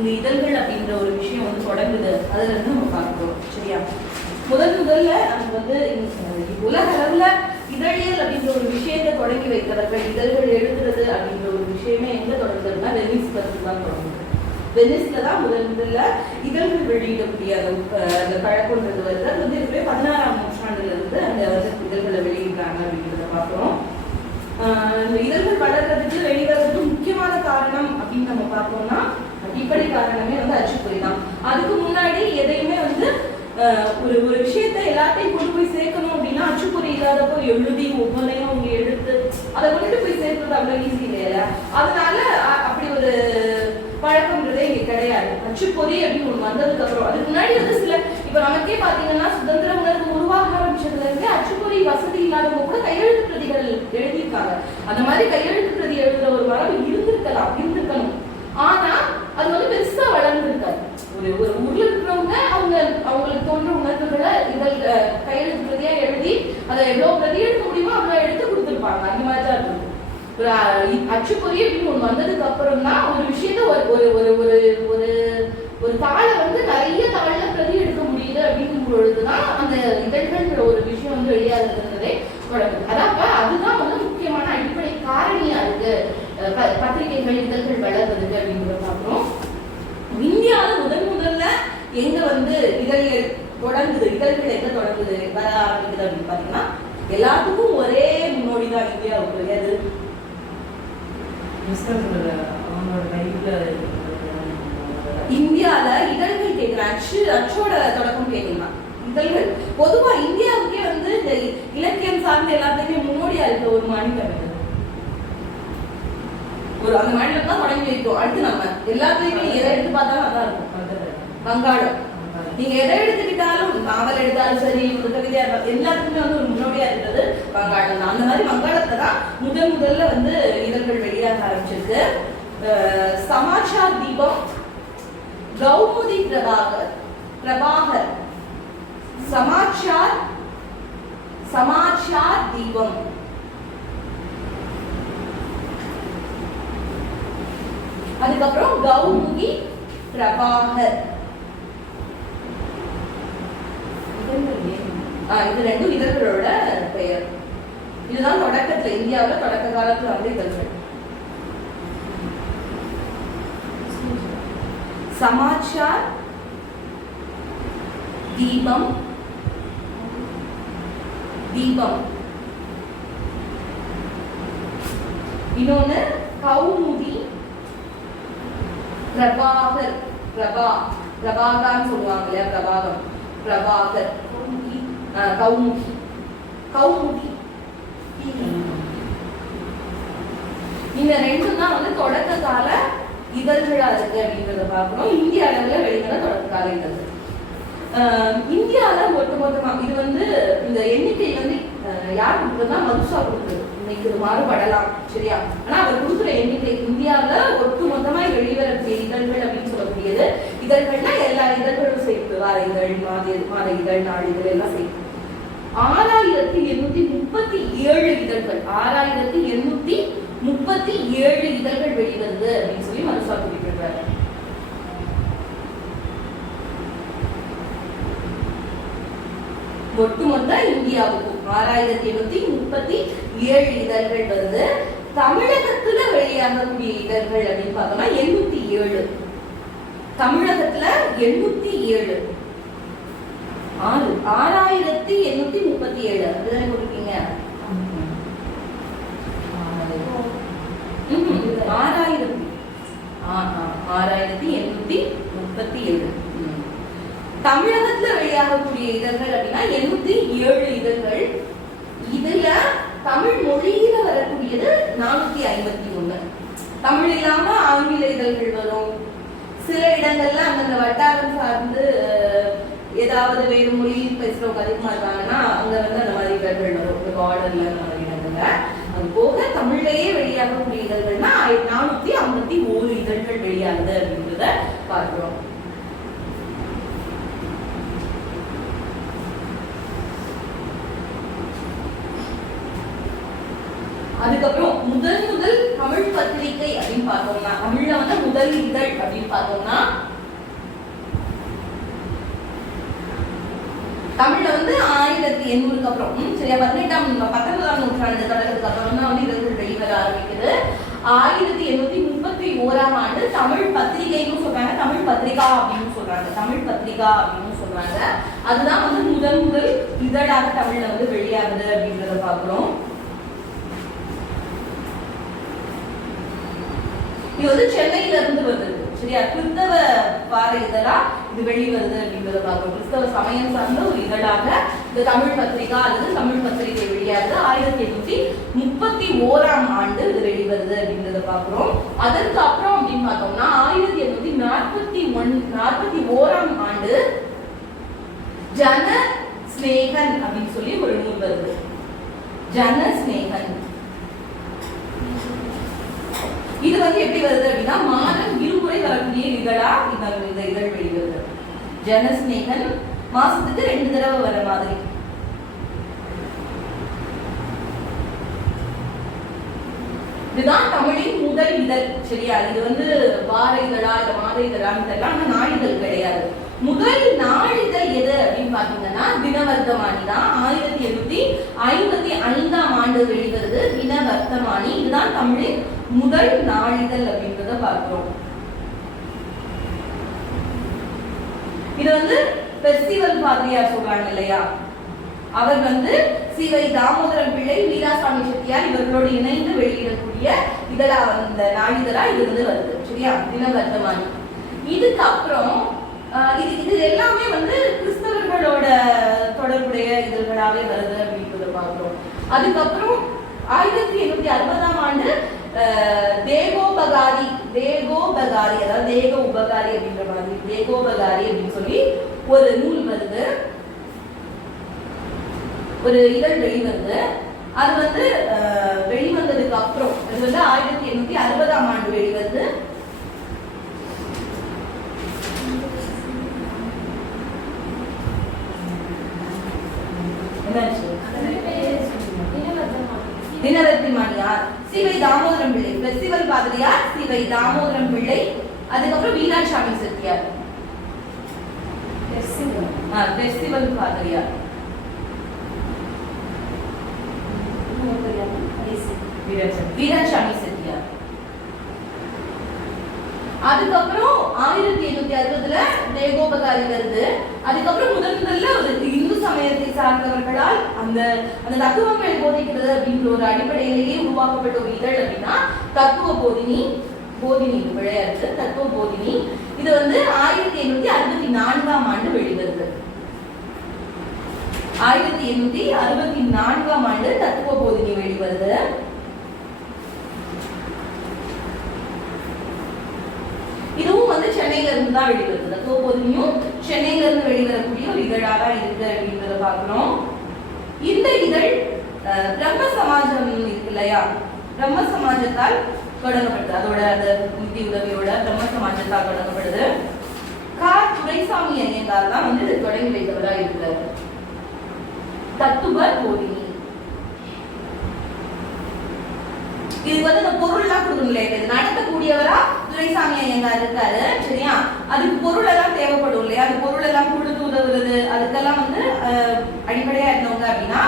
இந்த இதழ்கள் அப்படின்ற ஒரு விஷயம் வந்து தொடங்குது, அதுல இருந்து நம்ம பார்க்கிறோம். சரியா? முதல்ல நம்ம வந்து உலக அளவுல இதழியல் அப்படின்ற ஒரு விஷயத்தை தொடங்கி வைக்கிறவர்கள், இதழ்கள் எழுதுறது அப்படின்ற ஒரு விஷயமே எங்க தொடங்குதுன்னா வெனிஸ்ல தான் தொடங்குது. வெனிஸ்ல தான் முதல்ல இதழ்கள் வெளியிடக்கூடிய அந்த பழக்கம்ன்றது வருது. அது வந்து இதுவே 16ஆம் நூற்றாண்டுல இருந்து அந்த இதழ்களை வெளியிடுறாங்க அப்படின்றத பார்க்கிறோம். இந்த இதழ்கள் வளர்றதுக்கு வெளிவரதுக்கு முக்கியமான காரணம் அப்படின்னு நம்ம பார்த்தோம்னா அடிப்படை காரணமே வந்து அச்சுப்பொறி தான். அதுக்கு முன்னாடி எதையுமே வந்து ஒரு ஒரு விஷயத்த எல்லாத்தையும் கொண்டு போய் சேர்க்கணும் அப்படின்னா அச்சுப்பொறி இல்லாதப்போ எழுதி ஒவ்வொன்றையும் அவங்க எடுத்து அதை கொண்டு போய் சேர்க்கிறது அவ்வளவு ஈஸி இல்லையா? அதனால அப்படி ஒரு பழக்கம்ன்றதே இங்க கிடையாது. அச்சுப்பொறி அப்படின்னு ஒண்ணு வந்ததுக்கு அப்புறம் அதுக்கு முன்னாடி வந்து சில இப்ப நமக்கே பாத்தீங்கன்னா சுதந்திர உணர்வு உருவாக ஆரம்பிச்சதுல இருந்து அச்சுப்பொறி வசதி இல்லாதவங்க கூட கையெழுத்து பிரதிகள் எழுதியிருக்காங்க. அந்த மாதிரி கையெழுத்து பிரதி எழுதுற ஒரு மரபு இருந்திருக்கணும். ஆனா அது வந்து பெருசா வளர்ந்துருக்காது. ஒரு ஊர்ல இருக்கிறவங்க அவங்களுக்கு தோன்ற உணர்வுகளை கையெழுத்து பிரதியா எழுதி அதை எவ்வளவு பிரதி எடுக்க முடியுமோ அவ்வளவு எடுத்து கொடுத்துருப்பாங்க. அந்த மாதிரி தான் இருக்கும். ஒரு அச்சுப்பொறி அப்படின்னு ஒண்ணு வந்ததுக்கு அப்புறம் தான் ஒரு விஷயத்த ஒரு ஒரு ஒரு ஒரு ஒரு தாளை வந்து நிறைய தாள்ல பிரதி எடுக்க முடியுது அப்படிங்கும் பொழுதுதான் அந்த இதழ்கள் ஒரு விஷயம் வந்து வெளியாகிறதே தொடங்குது. அதாப்ப அதுதான் வந்து முக்கியமான அடிப்படை காரணியா இருக்கு பத்திரிகைகள் இதழ்கள் வளர்றதுக்கு அப்படிங்கிறத பார்க்கிறோம். இந்தியாவில் முதல்ல எங்க வந்து இதழ்கள் தொடங்குது, இதழ்கள் எங்க தொடங்குது வர ஆரம்பிக்குது அப்படின்னு பாத்தீங்கன்னா எல்லாத்துக்கும் ஒரே முன்னோடிதான் இந்தியாவுக்கு. அது இந்தியால இதழ்கள் கேட்கிற அச்சோட தொடக்கம் கேட்கலாம். இதழ்கள் பொதுவா இந்தியாவுக்கே வந்து இந்த இலக்கியம் சார்ந்த எல்லாத்தையுமே முன்னோடியா இருக்க ஒரு மாநிலம் ஒரு அந்த மாநிலம் தான் தொடங்கி வைக்கும். அடுத்து நம்ம எல்லாத்தையுமே எதை எடுத்து பார்த்தாலும் அதான் இருக்கும். வங்காளம் நீங்க எதை எடுத்துக்கிட்டாலும் நாவல் எடுத்தாலும் சரி ஒரு கவிதையா எல்லாத்துக்குமே வந்து ஒரு முன்னோடியா இருக்கிறது வங்காளம் தான். அந்த மாதிரி வங்காளத்தை தான் முதல்ல வந்து இதழ்கள் வெளியாக ஆரம்பிச்சிருக்கு. சமாச்சார் தீபம், கௌமுதி பிரபாகர் சமாச்சார் தீபம், அதுக்கப்புறம் கௌமுகி பிரபாகர், இது ரெண்டும் இதழ்களோட பெயர். இதுதான் தொடக்கத்துல இந்தியாவில் தொடக்க காலத்துல வந்து இதழ்கள். சமாச்சார் தீபம் இன்னொன்னு கௌமுதி பிரபாகர் பிரபாகான்னு சொல்லுவாங்க இல்லையா? பிரபாகர் கௌமுதி இந்த ரெண்டும் தான் வந்து தொடக்க கால இதழ்களா இருக்கு அப்படின்றத பார்க்கணும். இந்திய அளவுல வெளிவர தொடக்க கால இதழ்கள். இந்தியாவில ஒட்டுமொத்தமா இது வந்து இந்த எண்ணிக்கை வந்து யார் கொடுக்குறதுனா மதுசா கொடுக்குறது. இன்னைக்கு இது மாறுபடலாம் சரியா? ஆனா அவர் கொடுக்குற எண்ணிக்கை இந்தியாவில ஒட்டுமொத்தமா வெளிவரக்கூடிய இதழ்கள் அப்படின்னு சொல்லக்கூடியது. இதழ்கள்னா எல்லா இதழ்களும் சேர்த்து வார இதழ், மாத இதழ், நாளிதழ் எல்லாம் சேர்த்து 6837 இதழ்கள் 6837 இதழ்கள் வெளிவருது அப்படின்னு சொல்லி மதுசா குறிப்பிட்டிருக்காரு. ஒட்டுமொத்த இந்தியாவுக்கும் 6837 இதழ்கள் வருது. தமிழகத்துல வெளியாகக்கூடிய இதழ்கள் அப்படின்னு பார்த்தோம்னா 807. தமிழகத்துல 807 6837 அதுதானே கொடுப்பீங்க. 6837 தமிழகத்துல வெளியாகக்கூடிய இதழ்கள் அப்படின்னா 807 இதழ்கள். இதுல தமிழ் மொழியில வரக்கூடியது 451. தமிழ் இல்லாம ஆங்கில இதழ்கள் வரும். சில இடங்கள்ல அந்தந்த வட்டாரம் சார்ந்து ஏதாவது வேறு மொழி பேசுறவங்க அதிகமா இருக்காங்கன்னா அங்க வந்து அந்த மாதிரி இதழ்கள் வரும். பார்டர்ல அந்த மாதிரி இடங்கள்ல. அது போக தமிழ்லயே வெளியாகக்கூடிய இதழ்கள்னா 451 இதழ்கள் வெளியாகுது அப்படின்றத பார்க்கிறோம். அதுக்கப்புறம் முதல் தமிழ் பத்திரிகை அப்படின்னு பார்த்தோம்னா தமிழ்ல வந்து முதல் இதழ் அப்படின்னு பார்த்தோம்னா தமிழ்ல வந்து 1800 அப்புறம் சரியா 19ஆம் நூற்றாண்டு தொடக்கத்துக்கு அப்புறம் தான் வந்து இதழ்கள் வெளிவர ஆரம்பிக்குது. 1831ஆம் ஆண்டு தமிழ் பத்திரிகைன்னு சொல்றாங்க, தமிழ் பத்திரிகா அப்படின்னு சொல்றாங்க, தமிழ் பத்திரிகா அப்படின்னு சொல்றாங்க. அதுதான் வந்து முதல் இதழாக தமிழ்ல வந்து வெளியாகுது அப்படின்றத பாக்குறோம். இது வந்து சென்னையில இருந்து வருது சரியா, கிறிஸ்தவ பார இதழா இது வெளிவருது அப்படின்றத பார்க்கிறோம். கிறிஸ்தவ சமயம் சார்ந்த ஒரு இதழாக இந்த தமிழ் பத்திரிகா அல்லது தமிழ் பத்திரிகை வெளியாகுது. 1831ஆம் ஆண்டு இது வெளிவருது அப்படின்றத பார்க்கிறோம். அதற்கு அப்புறம் அப்படின்னு பார்த்தோம்னா 1841ஆம் ஆண்டு ஜன ஸ்நேகன் அப்படின்னு சொல்லி ஒரு நூல் வருது. ஜன ஸ்நேகன் இது வந்து எப்படி வருது அப்படின்னா மாதம் இருமுறை வரக்கூடிய இதழா இந்த இதழ் வெளிவருது. ஜனஸ்நேகன் மாசத்துக்கு 2 தடவை வர மாதிரி. இதுதான் தமிழின் முதல் இதழ் சரியா. இது வந்து வார இதழா இல்ல மாத இதழான்னு தெரியல, ஆனா நாளிதழ் கிடையாது. முதல் நாளிதழ் எது அப்படின்னு பாத்தீங்கன்னா தினவர்த்தமானி தான். 1855ஆம் ஆண்டு வெளிவருது தினவர்த்தமானி. இதுதான் தமிழின் முதல் நாளிதழ் அப்படின்றத பார்க்கிறோம். இது வந்து பெர்சிவல் பாதிரியார் சொல்றாங்க இல்லையா, அவர் வந்து சிவை தாமோதரம் பிள்ளை, வீராசாமி செட்டியார் இவர்களோடு இணைந்து வெளியிடக்கூடிய இதழா இந்த நாளிதழா இது வந்து வருது சரியா, தினவர்த்தமானி. இதுக்கு அப்புறம் இது எல்லாமே வந்து கிறிஸ்தவர்களோட தொடர்புடைய இதழ்களாவே வருது அப்படின்றத பார்க்கிறோம். அதுக்கப்புறம் 1860ஆம் ஆண்டு தேகோபகாரி அதாவது தேக உபகாரி அப்படின்ற மாதிரி தேகோபகாரி அப்படின்னு சொல்லி ஒரு நூல் வருது, ஒரு இதழ் வெளிவருது. அது வந்து வெளிவந்ததுக்கு அப்புறம் அது வந்து 1860ஆம் ஆண்டு வெளிவருது. தினவர்த்தமானியார் சிவை தாமோதரம் பிள்ளை, பெர்சிவல் பாதிரியார் சிவை தாமோதரம் பிள்ளை, அதுக்கப்புறம் வீராசாமி செட்டியார். பெர்சிவல் பாதிரியார் வீராசாமி செட்டியார். அதுக்கப்புறம் 1860ல தேகோபகாரி வருது. அதுக்கப்புறம் முதல்ல ஒரு இந்து சமயத்தை சார்ந்தவர்களால் அந்த அந்த தத்துவங்கள் போதிக்கிறது அப்படின்ற ஒரு அடிப்படையிலேயே உருவாக்கப்பட்ட ஒரு இதழ் அப்படின்னா தத்துவ போதினி விளையாட்டு தத்துவ போதினி. இது வந்து 1864ஆம் ஆண்டு வெளிவருது. 1864ஆம் ஆண்டு தத்துவ போதினி வெளிவருது. இதுவும் வந்து சென்னையில இருந்து தான் வெளிவருது. தத்துவ போதினியும் சென்னையில இருந்து வெளிவரக்கூடிய ஒரு இதழா தான் இருக்கு அப்படின்றத பார்க்கிறோம். இந்த இதழ் பிரம்ம சமாஜம் இருக்கு இல்லையா, பிரம்ம சமாஜத்தால் தொடங்கப்படுது. அதோட அந்த நிதி உதவியோட பிரம்ம சமாஜத்தால் தொடங்கப்படுது. துரைசாமி ஐயங்கார் தான் வந்து தொடங்கி வைத்தவரா இருக்கிறார். தத்துவ போதினி இது வந்து இந்த பொருள்லாம் கொடுக்கணும், இது நடத்தக்கூடியவரா துரைசாமி ஐயங்கார் இருக்காரு சரியா. அதுக்கு பொருள் எல்லாம் தேவைப்படும் இல்லையா, அது பொருள் எல்லாம் கொடுத்து உதவுறது அதுக்கெல்லாம் வந்து அடிப்படையா இருந்தவங்க அப்படின்னா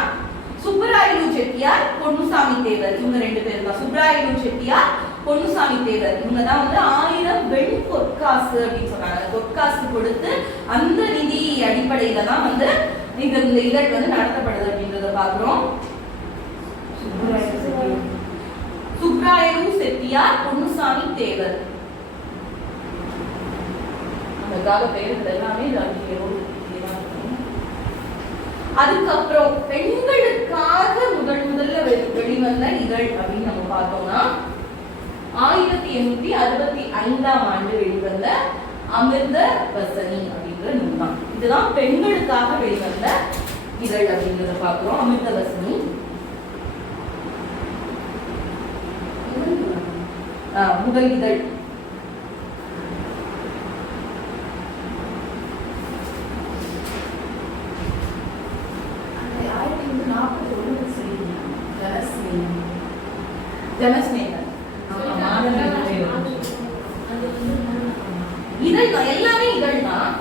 சுப்பராயலு செட்டியார், பொன்னுசாமி தேவர். இவங்க 2 பேர் தான். சுப்பராயலு செட்டியார், பொன்னுசாமி தேவர் இவங்க தான் வந்து 1000 வெண் பொற்காசு அப்படின்னு சொன்னாங்க. பொற்காசு கொடுத்து அந்த நிதி அடிப்படையில தான் வந்து இந்த இதழ் வந்து நடத்தப்படுது அப்படின்றத பாக்குறோம். சுப்பராயலு செட்டியார், பொன்னுசாமி தேவர் அதுக்காக பெயர்கள் எல்லாமே அதுக்கப்புறம் பெண்களுக்காக முதல்ல வெளிவந்த இதழ் அப்படின்னு நம்ம பார்த்தோம்னா 1865ஆம் ஆண்டு வெளிவந்த அமிர்த வசனி அப்படின்ற நூல் தான். இதுதான் பெண்களுக்காக வெளிவந்த இதழ் அப்படின்றத பார்க்கிறோம். அமிர்த வசனி முதல் இதழ். ஜனஸ்நேகன் இதழ் தான், எல்லாமே இதழ் தான்.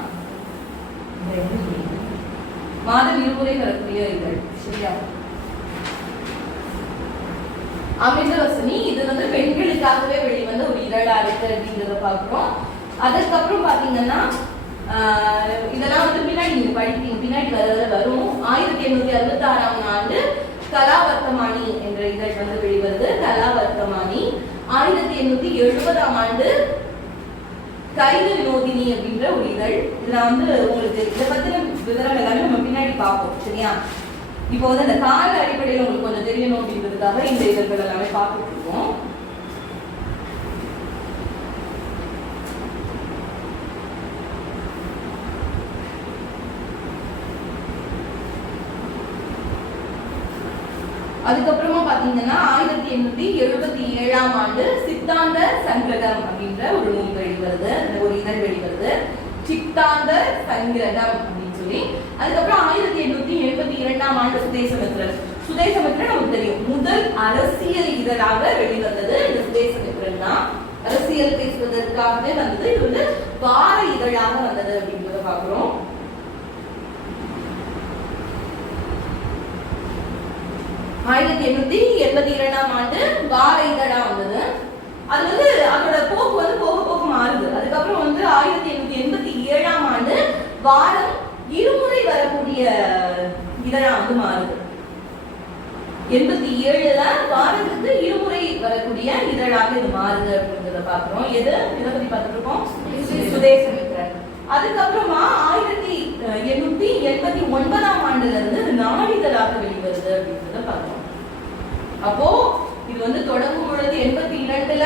மாதம் இருமுறை வரக்கூடிய இதழ். சரியா? அமிர்தவசனி இது வந்து பெண்களுக்காகவே வெளிவந்த ஒரு இதழா இருக்கு அப்படிங்கிறத பார்க்கிறோம். அதுக்கப்புறம் பாத்தீங்கன்னா இதெல்லாம் வந்து பின்னாடி நீங்க படிப்பீங்க, பின்னாடி வரும். 1866ஆம் ஆண்டு கலாவர்த்தமானி என்ற இதழ் வந்து வெளிவருது. கலாவர்த்தமானி. 1870ஆம் ஆண்டு கைது வினோதினி அப்படின்ற ஒரு இதழ். இதுல வந்து உங்களுக்கு இதை பத்தின விவரம் எல்லாமே நம்ம பின்னாடி பார்ப்போம். சரியா? இப்போ வந்து அந்த கால அடிப்படையில் உங்களுக்கு கொஞ்சம் தெரியணும் அப்படின்றதுக்காக இந்த இதழ்கள் எல்லாமே பார்த்துட்டு இருக்கோம். அதுக்கப்புறமா பாத்தீங்கன்னா 1877ஆம் ஆண்டு சித்தாந்த சங்கிரகம் அப்படின்ற ஒரு நூல் வெளிவருது, ஒரு இதழ் வெளிவருது. சித்தாந்த சங்கிரகம் அப்படின்னு சொல்லி. அதுக்கப்புறம் 1882ஆம் ஆண்டு சுதேசமித்திரன். சுதேசமித்திரன் நமக்கு தெரியும், முதல் அரசியல் இதழாக வெளிவந்தது இந்த சுதேசமித்திரன் தான். அரசியல் பேசுவதற்காகவே வந்தது. இது வந்து வார இதழாக வந்தது அப்படின்றத பாக்குறோம். 1882ஆம் ஆண்டு வார இதழா வந்தது. அது வந்து அதோட போக்கு வந்து போக போக மாறுது. அதுக்கப்புறம் வந்து 1887ஆம் ஆண்டு வாரம் இருமுறை வரக்கூடிய இதழா வந்து மாறுது. 87ல வாரத்துக்கு இருமுறை வரக்கூடிய இதழாக இது மாறுது அப்படின்றத பாக்குறோம். எதை பத்தி பார்த்துட்டு இருக்கோம்? சுதேசமித்திரன். அதுக்கப்புறமா 1889ஆம் ஆண்டுல இருந்து நாளிதழாக வெளிவருது அப்படின்றத பார்க்கிறோம். அப்போ இது வந்து தொடங்கும் பொழுது 82ல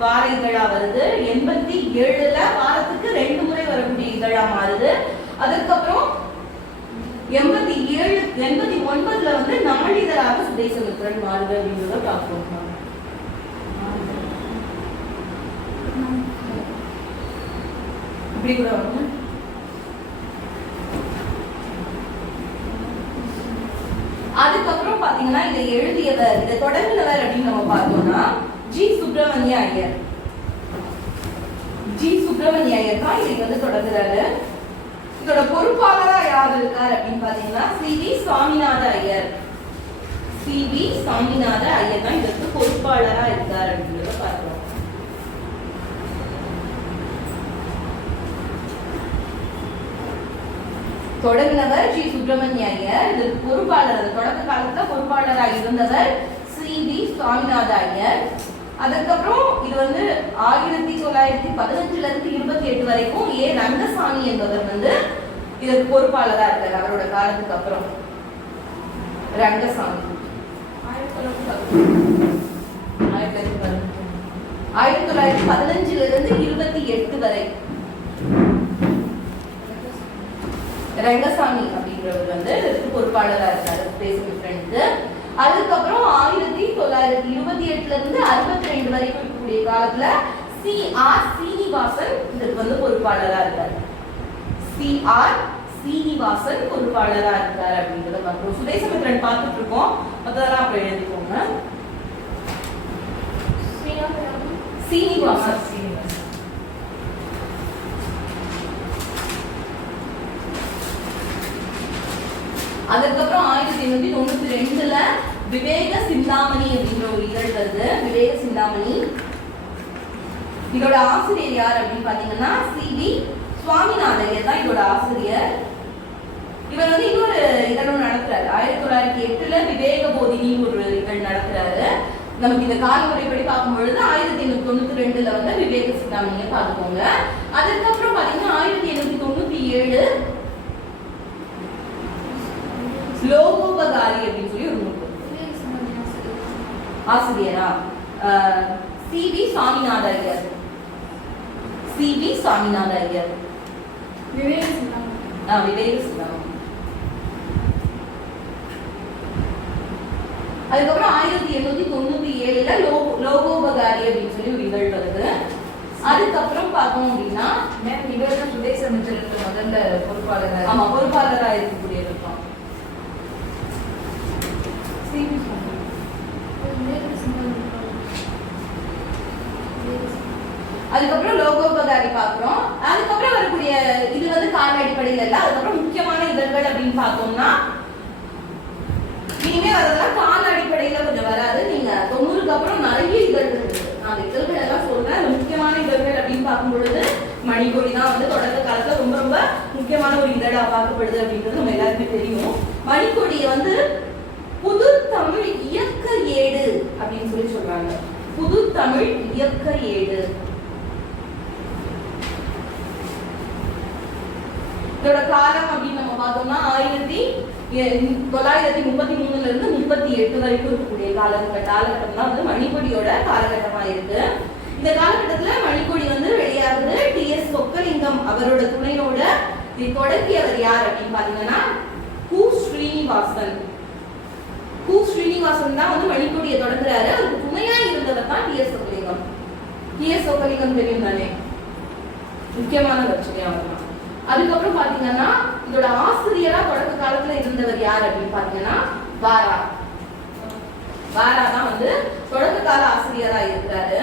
வார இதழா வருது, 87ல வாரத்துக்கு 2 முறை வரக்கூடிய இதழா மாறுது. அதுக்கப்புறம் 87 89ல வந்து நாளிதழாக சுதேசமித்திரன் மாறுது அப்படின்றத பார்க்கிறோம். இப்படி கூட வந்து அதுக்கப்புறம் பாத்தீங்கன்னா இதை எழுதியவர், இதை தொடங்கினவர் அப்படின்னு நம்ம பார்த்தோம்னா ஜி சுப்பிரமணிய ஐயர். ஜி சுப்பிரமணிய ஐயர் தான் இதை வந்து தொடங்குறாரு. இதோட பொறுப்பாளரா யார் இருக்கார் அப்படின்னு பாத்தீங்கன்னா சி.வி. சுவாமிநாத ஐயர். சி.வி. சுவாமிநாத ஐயர் தான் இதற்கு பொறுப்பாளரா இருக்கார் அப்படின்றத பார்க்கிறோம். தொடங்கினவர் ஜி சுப்பிரமணிய ஐயர். இதற்கு பொறுப்பாளர், தொடக்க காலத்துல பொறுப்பாளராக இருந்தவர் சி.வி. சுவாமிநாத ஐயர். அதுக்கப்புறம் இது வந்து 1915ல இருந்து 28 வரைக்கும் ஏ ரங்கசாமி என்பவர் வந்து இதற்கு பொறுப்பாளராக இருக்கார். அவரோட காலத்துக்கு அப்புறம் ரங்கசாமி 1915ல இருந்து 28 வரை ரங்கசாமி அப்படின்றவர் வந்து இதற்கு பொறுப்பாளராக இருக்காரு சுதேசமித்திரனுக்கு. அதுக்கப்புறம் 1928ல இருந்து 62 வரைக்கும் இருக்கக்கூடிய காலத்துல சி.ஆர். சீனிவாசன் இதற்கு வந்து பொறுப்பாளராக இருக்காரு. சி.ஆர். சீனிவாசன் பொறுப்பாளராக இருக்காரு அப்படின்றத பார்க்கிறோம். சுதேசமித்திரன் பார்த்துட்டு இருக்கோம், மற்றதெல்லாம் அப்புறம் எழுதிக்கோங்க. சீனிவாசன். அதுக்கப்புறம் 1892ல விவேக சிந்தாமணி அப்படின்ற ஒரு இதழ் வருது. விவேக சிந்தாமணி. இதோட ஆசிரியர் யார் அப்படின்னு பாத்தீங்கன்னா சி.வி. சுவாமிநாதன் தான் இதோட ஆசிரியர். இவர் வந்து இன்னொரு இதழும் நடத்துறாரு. 1908ல விவேக போதினி ஒரு இதழ் நடத்துறாரு. நமக்கு இந்த காலமுறைப்படி பார்க்கும் பொழுது 1892ல வந்து விவேக சிந்தாமணியை பார்த்துக்கோங்க. அதுக்கப்புறம் பாத்தீங்கன்னா 1897 லோகோபகாரி அப்படின்னு சொல்லி ஒரு நூல். ஆசிரியரா சி.வி. சுவாமிநாத ஐயர். சி.வி. சுவாமிநாத ஐயர். விவேக சிந்தாமணி. அதுக்கப்புறம் 1897ல லோகோபகாரி அப்படின்னு சொல்லி ஒரு இதழ் வருது. அதுக்கப்புறம் பார்த்தோம் அப்படின்னா இவர் தான் சுதேசமித்திரனுக்கு முதல்ல பொறுப்பாளராக, ஆமா பொறுப்பாளராக இருக்கக்கூடிய இருப்பான். அதுக்கப்புறம் லோகோபகாரி பார்க்கிறோம். அதுக்கப்புறம் வரக்கூடிய இது வந்து கால அடிப்படையில் இல்ல. அதுக்கப்புறம் முக்கியமான இதழ்கள் அப்படின்னு பார்த்தோம்னா இனிமே வரதெல்லாம் கால அடிப்படையில கொஞ்சம் வராது. நீங்க 90க்கு அப்புறம் நிறைய இதழ்கள் இருக்கு. நான் இதழ்கள் எல்லாம் சொல்றேன். அது முக்கியமான இதழ்கள் அப்படின்னு பார்க்கும் பொழுது மணிக்கொடி தான் வந்து தொடக்க காலத்துல ரொம்ப ரொம்ப முக்கியமான ஒரு இதழா பார்க்கப்படுது அப்படின்றது நம்ம எல்லாருக்குமே தெரியும். மணிக்கொடியை வந்து புது தமிழ் இயக்க ஏடு அப்படின்னு சொல்லி சொல்றாங்க. புது தமிழ் இயக்க ஏடு. இதோட காலம் அப்படின்னு நம்ம பார்த்தோம்னா 1933ல இருந்து 38 வரைக்கும் இருக்கக்கூடிய காலகட்டம் தான் வந்து மணிக்கொடியோட காலகட்டமா இருக்கு. இந்த காலகட்டத்துல மணிக்கொடி வந்து வெளியாகுது. டி.எஸ். சொக்கலிங்கம் அவரோட துணையோட இதை தொடங்கியவர் யார் அப்படின்னு பாத்தீங்கன்னா கு. ஸ்ரீனிவாசன் தான் வந்து மணிக்கொடியை தொடங்குறாரு. அவருக்கு துணையா இருந்தவர் தான் டி.எஸ். சொக்கலிங்கம். டி.எஸ். சொக்கலிங்கம் தெரியும் தானே, முக்கியமான லட்சணம் அவர் தான். அதுக்கப்புறம் பாத்தீங்கன்னா இதோட ஆசிரியரா தொடக்க காலத்துல இருந்தவர் யார் அப்படின்னு பாத்தீங்கன்னா வாரா தான் வந்து தொடக்க கால ஆசிரியரா இருக்கிறாரு.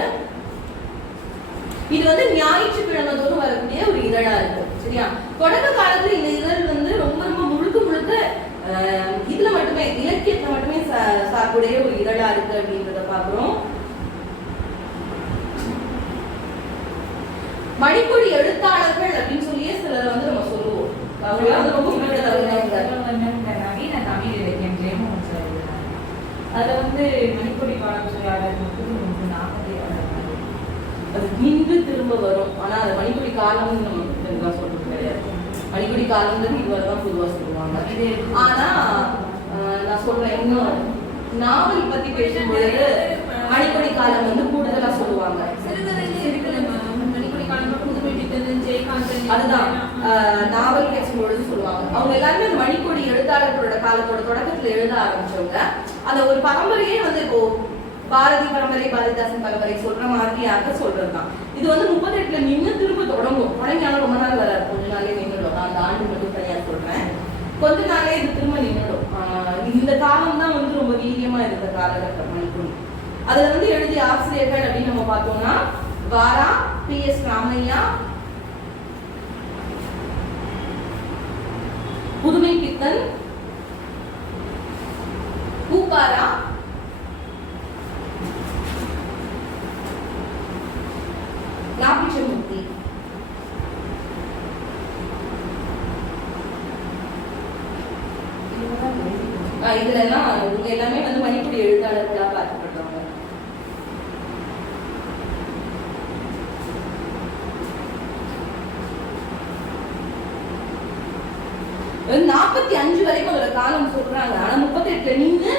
இது வந்து ஞாயிற்றுக்கிழமை தோறும் வரக்கூடிய ஒரு இதழா இருக்கு. சரியா, தொடக்க காலத்துல இந்த இதழ் வந்து ரொம்ப ரொம்ப முழுக்க இதுல மட்டுமே இலக்கியத்துல மட்டுமே சார்புடைய ஒரு இதழா இருக்கு அப்படின்றத பாக்குறோம். மணிக்கொடி எழுத்தாளர்கள் அப்படின்னு சொல்லியே சிலர் வந்து நம்ம சொல்லுவோம். அவங்க வந்து ரொம்ப நவீன தமிழ் இலக்கியம் ஜெயமோகன் சார். அதுல வந்து மணிக்கொடி காலம் அது இன்று திரும்ப வரும். ஆனா அது மணிக்கொடி காலம்னு நம்ம சொல்றது கிடையாது. மணிக்கொடி காலம்ன்றது இதுவரைதான் பொதுவா சொல்லுவாங்க. ஆனா நான் சொல்றேன், இன்னும் நாவல் பத்தி பேசும்போது மணிக்கொடி காலம் வந்து கூடுதலா சொல்லுவாங்க. அதுதான் நாவல் பேசும்பொழுது சொல்லுவாங்க. அவங்க எல்லாருமே அந்த மணிக்கொடி எழுத்தாளர்களோட காலத்தோட தொடக்கத்துல எழுத ஆரம்பிச்சவங்க. அந்த ஒரு பரம்பரையே வந்து இப்போ பாரதி பரம்பரை, பாரதிதாசன் பரம்பரை சொல்ற மாதிரியாக சொல்றதுதான். இது வந்து 38ல நின்று திரும்ப தொடங்கும். தொடங்கினாலும் ரொம்ப நாள் வராது, கொஞ்ச நாளே நின்றுடும். நான் அந்த ஆண்டு மட்டும் தனியா சொல்றேன். கொஞ்ச நாளே இது திரும்ப நின்றுடும். இந்த காலம் தான் வந்து ரொம்ப வீரியமா இருந்த காலகட்டம் மணிக்கொடி. அதுல வந்து எழுதிய ஆசிரியர்கள் அப்படின்னு நம்ம பார்த்தோம்னா வாரா, டி.எஸ். ராமையா, புதுமை பித்தன், பூபாரா, நாபிச்சமூர்த்தி. இதுல எல்லாம் இவங்க எல்லாமே வந்து மணிக்கொடி எழுத்தாளர்களா பார்க்கப்படுறவங்க. 45 வரைக்கும் அதோட காலம் சொல்றாங்க. ஆனா 38ல நின்று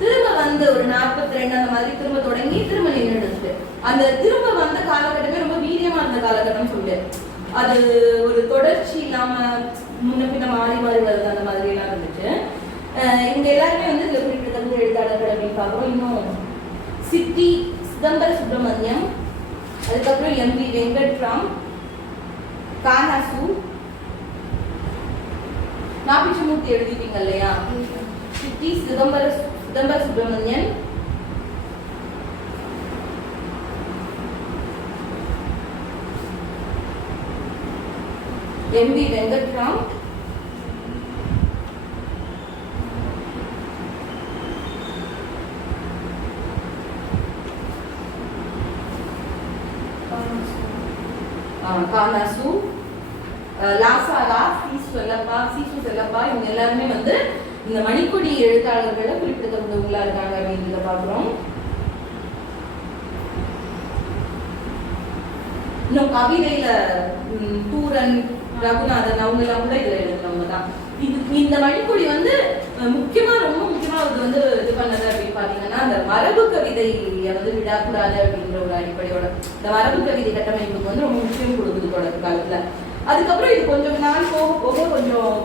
திரும்ப வந்து ஒரு 42 அந்த மாதிரி திரும்ப தொடங்கி திரும்ப நின்றுடுச்சு. அந்த திரும்ப வந்த காலகட்டமே ரொம்ப வீரியமா இருந்த காலகட்டம் சொல்லிட்டு அது ஒரு தொடர்ச்சி இல்லாம முன்ன பின்ன மாறி வருது அந்த மாதிரி எல்லாம் இருந்துச்சு. இவங்க எல்லாருமே வந்து இதுல குறிப்பிட்ட எழுத்தாளர்கள் அப்படின்னு பார்க்கிறோம். இன்னும் சிதம்பர சுப்பிரமணியம், அதுக்கப்புறம் எம்.வி. வெங்கட்ராம், கானாசு, நாபிச்சமூர்த்தி எழுதிட்டீங்க இல்லையா, சிதம்பர சுப்பிரமணியன், எம்.வி. வெங்கட்ராம், கானாசு, லாசாரா, சீசு செல்லப்பா இவங்க எல்லாருமே வந்து இந்த மணிக்கொடி எழுத்தாளர்களை குறிப்பிடத்தக்கவங்களா இருக்காங்க அப்படின்றத பாக்குறோம். இன்னும் கவிதையில தூரன், ரகுநாதன் அவங்க எல்லாம் கூட இதுல எழுதுனவங்க தான். இந்த மணிக்கொடி வந்து ரொம்ப முக்கியமா இது வந்து இது பண்ணது அப்படின்னு பாத்தீங்கன்னா அந்த மரபு கவிதையை வந்து விடக்கூடாது அப்படின்ற ஒரு அடிப்படையோட இந்த மரபு கவிதை கட்டமைப்புக்கு வந்து ரொம்ப முக்கியம் கொடுக்குது தொடக்க காலத்துல. அதுக்கப்புறம் இது கொஞ்சம் நாள் போக போக கொஞ்சம்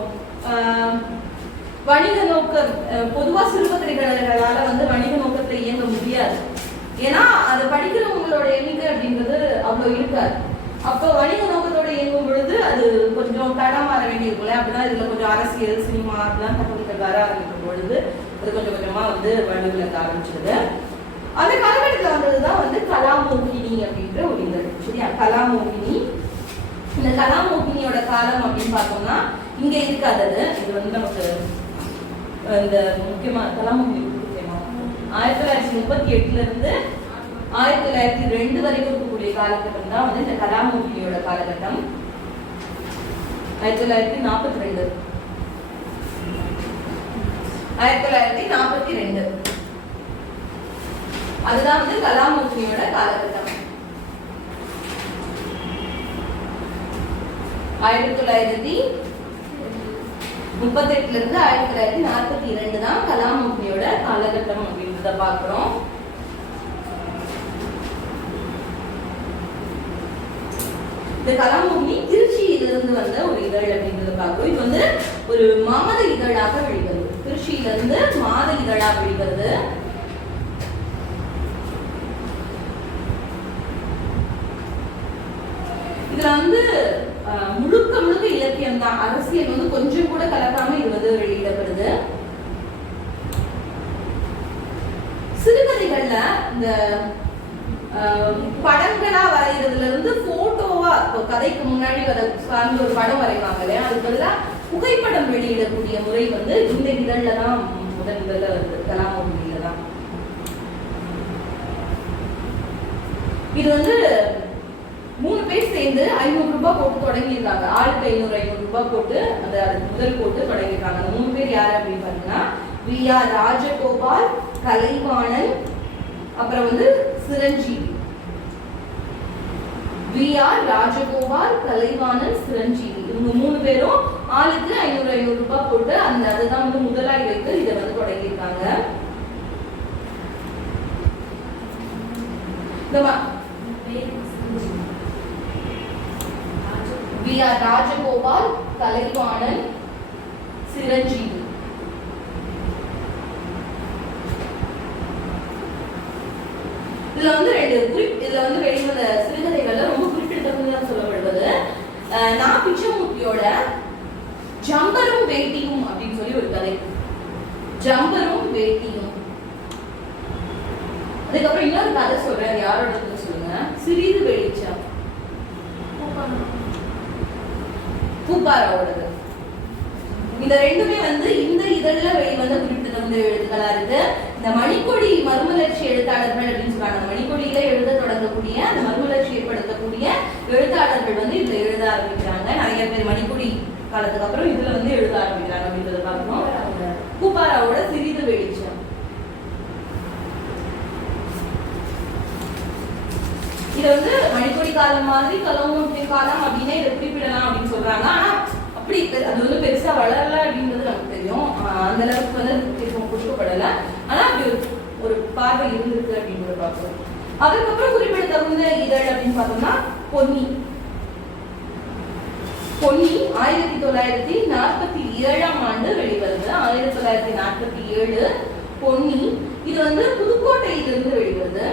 வணிக நோக்கம், பொதுவா சிறுபத்திரிகைகளால வந்து வணிக நோக்கத்தை இயங்க முடியாது. ஏன்னா அதை படிக்கிறவங்களோட எண்ணிக்கை அப்படின்றது அவ்வளவு இருக்காது. அப்போ வணிக நோக்கத்தோட இயங்கும் பொழுது அது கொஞ்சம் தடமாற வேண்டியிருக்கும்ல. அப்படிதான் இதுல கொஞ்சம் அரசியல், சினிமா அப்படிலாம் தகவல்கள் வர ஆரம்பிக்கும் பொழுது அது கொஞ்சம் கொஞ்சமா வந்து வலுவிழக்க ஆரம்பிச்சது. அந்த காலகட்டத்தில் வந்ததுதான் வந்து கலாமோகினி அப்படின்ற ஒரு இதழ். சரியா? கலாமோகினி. இந்த கலாமோகினியோட காலம் அப்படின்னு பார்த்தோம்னா இங்க இருக்காதது. இது வந்து நமக்கு இந்த முக்கியமா கலாமோகினி 1938 இருந்து 1902 வரைக்கும் இருக்கக்கூடிய காலகட்டம் தான் வந்து இந்த கலாமோகினியோட காலகட்டம். 1942 அதுதான் வந்து கலாமோகினியோட காலகட்டம். 1938 இருந்து 1942 தான் கலாமோகினியோட காலகட்டம் அப்படின்றத பார்க்கிறோம். இந்த கலாமோகினி திருச்சியிலிருந்து வந்த ஒரு இதழ் அப்படின்றத பார்க்கிறோம். இது வந்து ஒரு மாத இதழாக வெளிவருது. திருச்சியிலிருந்து மாத இதழாக வெளிவருது. இதுல வந்து முழுக்க முழுக்க இலக்கியம் தான். அரசியல் வந்து கொஞ்சம் கூட கலக்காம இது வந்து வெளியிடப்படுது. சிறுகதைகள்ல இந்த படங்களா வரைகிறதுல இருந்து போட்டோவா கதைக்கு முன்னாடி சார்ந்த ஒரு படம் வரைவாங்க இல்லையா, அதுக்கு பதிலா புகைப்படம் வெளியிடக்கூடிய முறை வந்து இந்த இதழ்ல தான் முதல்ல வருது, கலாமோகினியில தான். இது வந்து 3 பேர் சேர்ந்து 500 ரூபாய் போட்டு தொடங்கியிருக்காங்க. ஆளுக்கு 500 ரூபாய் போட்டு அந்த முதல் போட்டு தொடங்கியிருக்காங்க. அந்த 3 பேர் யாரு அப்படின்னு பாத்தீங்கன்னா வி.ஆர். ராஜகோபால், கலைவாணன், அப்புறம் வந்து சிரஞ்சீவி. வி.ஆர். ராஜகோபால், கலைவாணன், சிரஞ்சீவி. இவங்க 3 பேரும் ஆளுக்கு 500 ரூபாய் போட்டு அந்த அதுதான் வந்து முதலாய் வைத்து இதை வந்து தொடங்கியிருக்காங்க. வி.ஆர். ராஜகோபால், கலைவாணன், சிரஞ்சீவி. இதுல வந்து இதுல வந்து வெளிவந்த சிறுகதைகள்ல ரொம்ப குறிப்பிடத்தக்கதாக சொல்லப்படுவது நான் பிச்சமூர்த்தியோட ஜம்பரும் வேட்டியும் அப்படின்னு சொல்லி ஒரு கதை. ஜம்பரும் வேட்டியும். அதுக்கப்புறம் இன்னொரு கதை சொல்றேன், யாரோட சொல்லுங்க. சிறிது வெளிச்சம், பூப்பாராவோடது. இந்த ரெண்டுமே வந்து இந்த இதழ்ல வெளிவந்த குறிப்பிட்ட எழுத்துக்களா இருக்கு. இந்த மணிக்கொடி மறுமலர்ச்சி எழுத்தாளர்கள் அப்படின்னு சொல்றாங்க. அந்த மணிக்கொடியில எழுத தொடங்கக்கூடிய அந்த மறுமலர்ச்சி ஏற்படுத்தக்கூடிய எழுத்தாளர்கள் வந்து இதுல எழுத ஆரம்பிக்கிறாங்க. நிறைய பேர் மணிக்கொடி காலத்துக்கு அப்புறம் இதுல வந்து எழுத ஆரம்பிக்கிறாங்க அப்படின்றத பார்க்கணும். பூப்பாராவோட சிறிது வெளிச்சம். இது வந்து மணிக்கொடி காலம் மாதிரி கலாமோகினி காலம் அப்படின்னு இதை குறிப்பிடலாம் அப்படின்னு சொல்றாங்க. ஆனா அப்படி அது வந்து பெருசா வளரல அப்படின்றது நமக்கு தெரியும். அந்த அளவுக்கு வந்து கொடுக்கப்படல. ஆனா அப்படி ஒரு பார்வை இருந்திருக்கு அப்படின்றத பார்க்கிறோம். அதுக்கப்புறம் குறிப்பிடத்தகுந்த இதழ் அப்படின்னு பார்த்தோம்னா பொன்னி. பொன்னி 1947ஆம் ஆண்டு வெளிவருது. 1947 பொன்னி. இது வந்து புதுக்கோட்டையிலிருந்து வெளிவருது.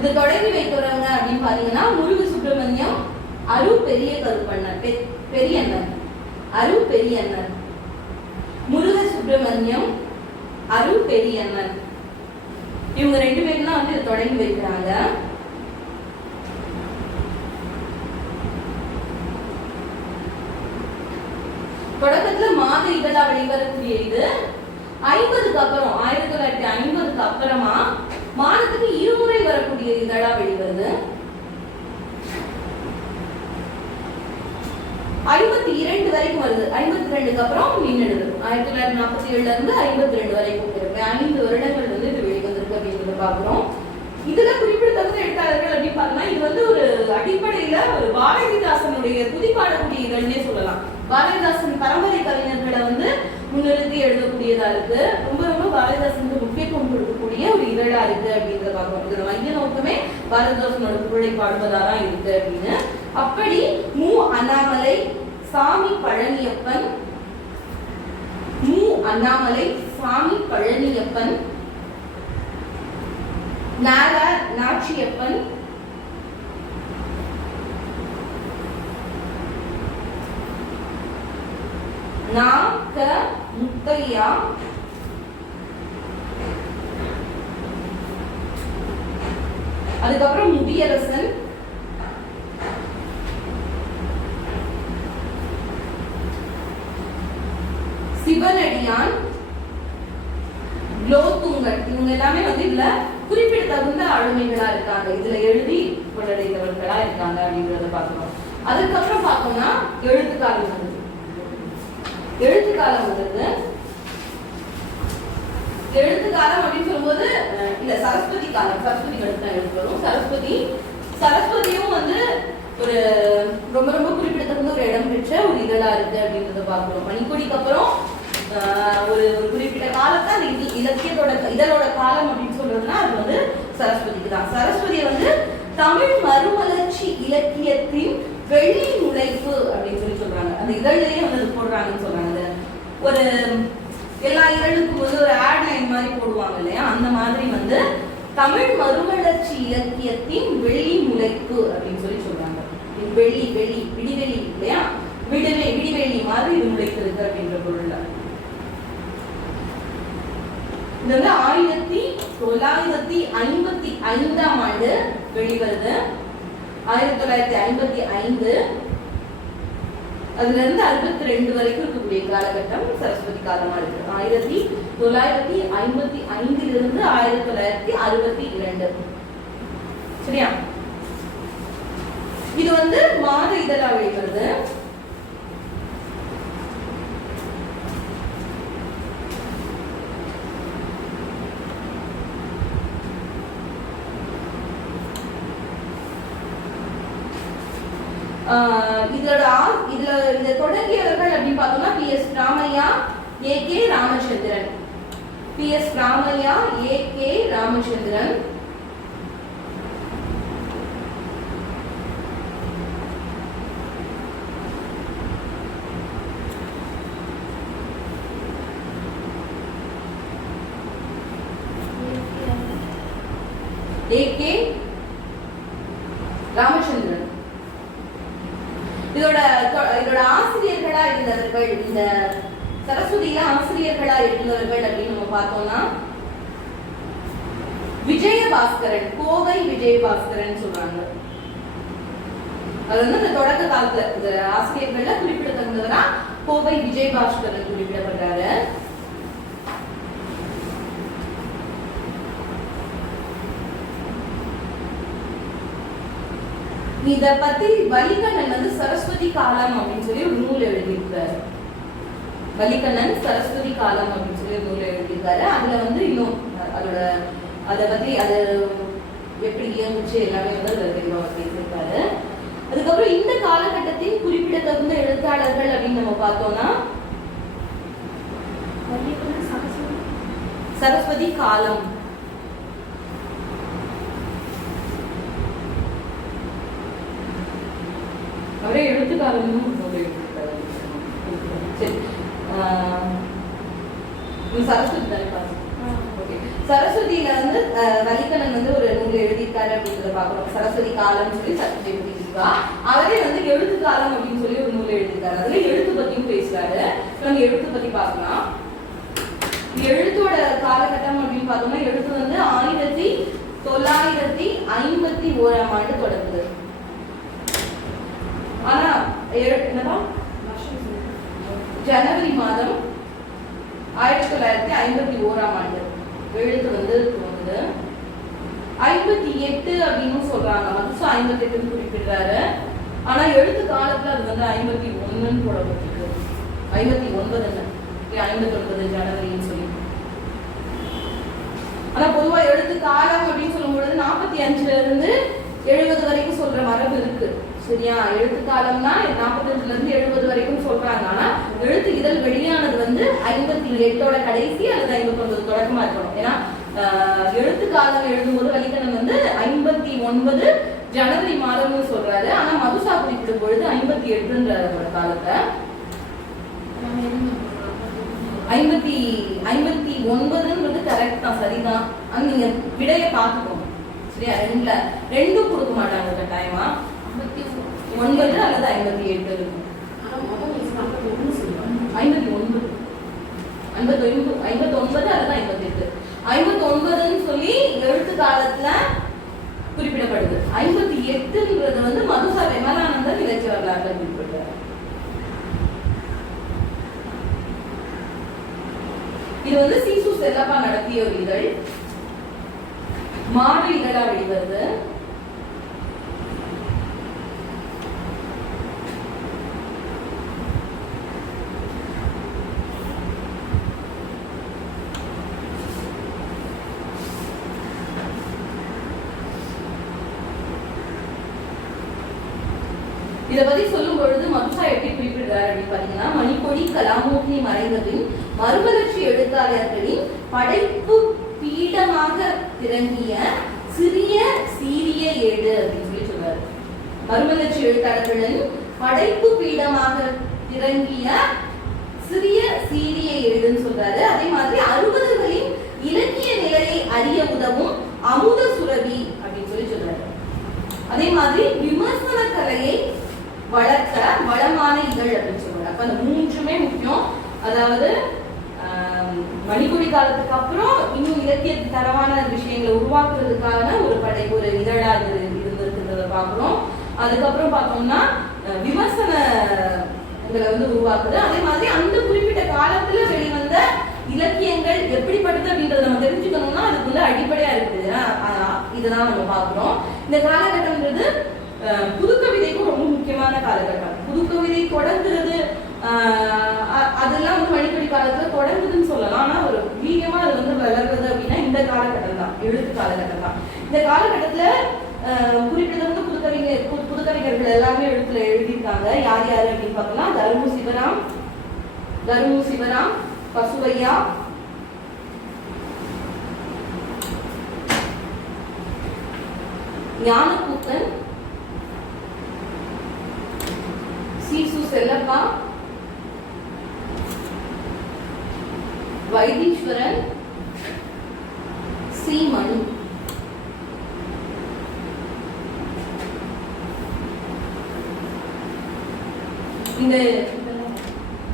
இது தொடங்கி வைக்கிறவங்க அப்படின்னு பாத்தீங்கன்னா முருகு சுப்பிரமணியம், அரு பெரிய கருப்பண்ணன், பெரியண்ணன், அரு பெரியண்ணன், முருக சுப்பிரமணியம், அரு பெரியண்ணன். இவங்க 2 பேரும் தான் வந்து தொடங்கி வைக்கிறாங்க. தொடக்கத்துல மாத இதழா வெளிவரக்கூடிய இது 50க்கு அப்புறம் 1950க்கு அப்புறமா மாதத்துக்கு 2 முறை வரக்கூடிய இதழா வெளிவருது. 52 வரைக்கும் வருது. 52க்கு அப்புறம் நின்னுடுது. 1947ல இருந்து 52 வரைக்கும் இருக்கு. 5 வருடங்கள் வந்து இது வெளிவந்திருக்கு அப்படின்றத பாக்குறோம். இதுல குறிப்பிடத்தகுந்த எழுத்தாளர்கள் அப்படின்னு பார்த்தோம்னா இது வந்து ஒரு அடிப்படையில ஒரு பாரதிதாசனுடைய துதிப்பாடக்கூடிய இதழ்னே சொல்லலாம். பாரதிதாசன் பரம்பரை கவிஞர்களை வந்து முன்னிறுத்தி எழுதக்கூடியதா இருக்கு. ரொம்ப ரொம்ப பாரதிதாசனுக்கு முக்கியத்துவம் கொடுக்கக்கூடிய ஒரு இதழா இருக்கு அப்படின்றத பார்க்கணும். இதோட மைய நோக்கமே பாரதிதாசனோட புகழை பாடுவதாதான் இருக்கு அப்படின்னு. அப்படி மு. அண்ணாமலை, சாமி பழனியப்பன், மு. அண்ணாமலை, சாமி பழனியப்பன், நாச்சியப்பன், நா க முத்தையா அதுக்கப்புறம் முடியரசன் சிவனடியான் குலோத்துங்கன் இவங்க எல்லாமே வந்து இதுல குறிப்பிடத்தகுந்த ஆளுமைகளா இருக்காங்க இதுல எழுதி கொள்ளடைந்தவர்களா இருக்காங்க அப்படிங்கறத பார்க்கணும் அதுக்கப்புறம் பார்த்தோம்னா எழுத்துக்காலம் வந்தது எழுத்துக்காலம் அப்படின்னு சொல்லும்போது இல்ல சரஸ்வதி காலம் சரஸ்வதி கழுத்து எழுத்து வரும் சரஸ்வதியும் வந்து ஒரு ரொம்ப ரொம்ப குறிப்பிடத்தகுந்த ஒரு இடம் பெற்ற ஒரு இதழா இருக்கு அப்படின்றத பார்க்கிறோம் மணிக்கொடிக்கு அப்புறம் ஒரு குறிப்பிட்ட காலத்தை அந்த இலக்கியத்தோட இதழோட காலம் அப்படின்னு சொல்றதுன்னா அது வந்து சரஸ்வதிக்கு தான் சரஸ்வதியை வந்து தமிழ் மறுமலர்ச்சி இலக்கியத்தின் வெள்ளி நுழைப்பு அப்படின்னு சொல்றாங்க அந்த இதழ்லயே வந்து அது போடுறாங்கன்னு சொல்றாங்க ஒரு எல்லா இதழுக்கும் வந்து ஒரு ஆட் லைன் மாதிரி போடுவாங்க இல்லையா அந்த மாதிரி வந்து தமிழ் மறுமலர்ச்சி இலக்கியத்தின் வெள்ளி முளைப்பு அப்படின்னு சொல்றாங்க வெள்ளி விடிவெளி இல்லையா விடிவெளி மாதிரி இது முளைத்திருக்கு அப்படின்ற பொருள்ல இது வந்து 1955ஆம் ஆண்டு வெளிவருது 1955 அதுல இருந்து 62 வரைக்கும் இருக்கக்கூடிய காலகட்டம் சரஸ்வதி காலமா இருக்கு 1955 இருந்து 1962 சரியா இது வந்து மாத இதழா வெளிவருது இதுல தொடங்கியவர்கள் அப்படின்னு பார்த்தோம்னா PS Ramaiah AK Ramachandran PS Ramaiah AK Ramachandran AK Ramachandran இதோட ஆசிரியர்களா இருந்தவர்கள் இந்த சரஸ்வதியில ஆசிரியர்களா இருந்தவர்கள் அப்படின்னு நம்ம பார்த்தோம்னா விஜயபாஸ்கரன் கோவை விஜயபாஸ்கரன் சொல்றாங்க அது வந்து இந்த தொடக்க காலத்துல இந்த ஆசிரியர்கள்ல குறிப்பிடத்தகுந்தவரா கோவை விஜயபாஸ்கரன் குறிப்பிடப்படுறாரு இத பத்தி வலிகண்ணன் வந்து சரஸ்வதி காலம் அப்படின்னு சொல்லி ஒரு நூல் எழுதியிருக்காரு வலிகண்ணன் சரஸ்வதி காலம் அப்படின்னு சொல்லி ஒரு நூல் எழுதியிருக்காரு அதுல வந்து இன்னும் அதை பத்தி அது எப்படி இயங்குச்சு எல்லாமே வந்து அதுல தெளிவா பேசியிருக்காரு அதுக்கப்புறம் இந்த காலகட்டத்தின் குறிப்பிடத்தகுந்த எழுத்தாளர்கள் அப்படின்னு நம்ம பார்த்தோம்னா சரஸ்வதி காலம் அவரே எழுத்துக்காரங்களும் சரஸ்வதியில வந்து வலிகண்ணன் வந்து ஒரு நூல் எழுதியிருக்காரு அப்படின்றத பாக்குறோம் சரஸ்வதி காலம் சொல்லி சரஸ்வதி அவரே வந்து எழுத்து காலம் அப்படின்னு சொல்லி ஒரு நூல் எழுதியிருக்காரு அதுல எழுத்து பத்தியும் பேசுறாரு நம்ம எழுத்து பத்தி பார்க்கலாம் எழுத்தோட காலகட்டம் அப்படின்னு பார்த்தோம்னா எழுத்து வந்து 1951ஆம் ஆண்டு தொடங்குது ஆனா ஜனவரி மாதம் 1951ஆம் ஆண்டு எழுத்து வந்து தோணுது 58 அப்படின்னு சொல்றாங்க மதுசா 58 குறிப்பிடுறாரு ஆனா எழுத்து காலத்துல அது வந்து 51 போடப்பட்டிருக்கு 59 ஜனவரின்னு சொல்லி ஆனா பொதுவா எழுத்து காலம் அப்படின்னு சொல்லும் பொழுது 45ல இருந்து 70 வரைக்கும் சொல்ற மரபு இருக்கு சரியா எழுத்து காலம்னா 45ல இருந்து 70 வரைக்கும் சொல்றாங்க ஆனா எழுத்து இதழ் வெளியானது வந்து 58ஓட கடைசி அல்லது 59 தொடக்கமா இருக்கணும் ஏன்னா எழுத்து காலம் எழுதும்போது வலிகண்ணன் வந்து 59 ஜனவரி மாதம்னு சொல்றாரு ஆனா மதுசா குறிப்பிடும் பொழுது 58ன்ற காலத்தை 59ன்றது கரெக்ட் தான் சரிதான் ஆனா நீங்க விடைய பார்த்துக்கோங்க சரியா ரெண்டும் கொடுக்க மாட்டாங்க கட்டாயமா 9 அல்லது 58 இருக்கும் 59 அதுதான் 58 59ன்னு சொல்லி எழுத்து காலத்துல குறிப்பிடப்படுது. 58ன்றது வந்து மதுசா விமலானந்தர் இலக்கிய வரலாறுல குறிப்பிட்டார். இது வந்து சீசு செல்லப்பா நடத்திய ஒரு இதழ், மாத இதழா வெளிவருது. இதை பத்தி சொல்லும் பொழுது மதுசா எப்படி குறிப்பிடுறாரு அப்படின்னு பாத்தீங்கன்னா, மணிக்கொடி கலாமூர்த்தி மறைந்த பின் மறுமலர்ச்சி எழுத்தாளர்களின் படைப்பு பீடமாக திறங்கிய சிறிய சீரிய ஏடு அப்படின்னு சொல்லி சொல்றாரு. மறுமலர்ச்சி எழுத்தாளர்களின் படைப்பு பீடமாக திறங்கிய சிறிய சீரிய ஏடுன்னு சொல்றாரு. அதே மாதிரி 60களின் இலக்கிய நிலையை அறிய உதவும் அமுத சுரபி அப்படின்னு சொல்லி சொல்றாரு. அதே மாதிரி விமர்சன கலையை வளர்க்க வளமான இதழ் அப்படின்னு சொல்றாங்க. அப்ப அந்த மூன்றுமே முக்கியம். அதாவது மணிக்கொடி காலத்துக்கு அப்புறம் இன்னும் இலக்கிய தரமான விஷயங்களை உருவாக்குறதுக்கான ஒரு இதழா இருந்திருக்கிறத பார்க்கிறோம். அதுக்கப்புறம் பார்த்தோம்னா விமர்சனங்களை வந்து உருவாக்குது. அதே மாதிரி அந்த குறிப்பிட்ட காலத்துல வெளிவந்த இலக்கியங்கள் எப்படிப்பட்டது அப்படின்றத நம்ம தெரிஞ்சுக்கணும்னா அதுக்கு வந்து அடிப்படையா இருக்குது. இதெல்லாம் நம்ம பார்க்கிறோம். இந்த காலகட்டம்ன்றது புதுக்கவிதைக்கும் ரொம்ப முக்கியமான காலகட்டம். புதுக்கவிதை தொடங்குறது அதெல்லாம் வந்து மணிக்கொடி காலத்துல தொடங்குதுன்னு சொல்லலாம். ஆனா ஒரு வீரியமா அது வந்து வளர்றது அப்படின்னா இந்த காலகட்டம் தான், எழுத்து காலகட்டம் தான். இந்த காலகட்டத்துல குறிப்பிட்ட வந்து புதுக்கவிஞர்கள் எல்லாமே எழுத்துல எழுதியிருக்காங்க. யார் யாரு அப்படின்னு பார்க்கலாம். தருமு சிவராம், பசுவையா, ஞானக்கூத்தன், சீசு செல்லப்பா, வைத்தீஸ்வரன், சி மணி.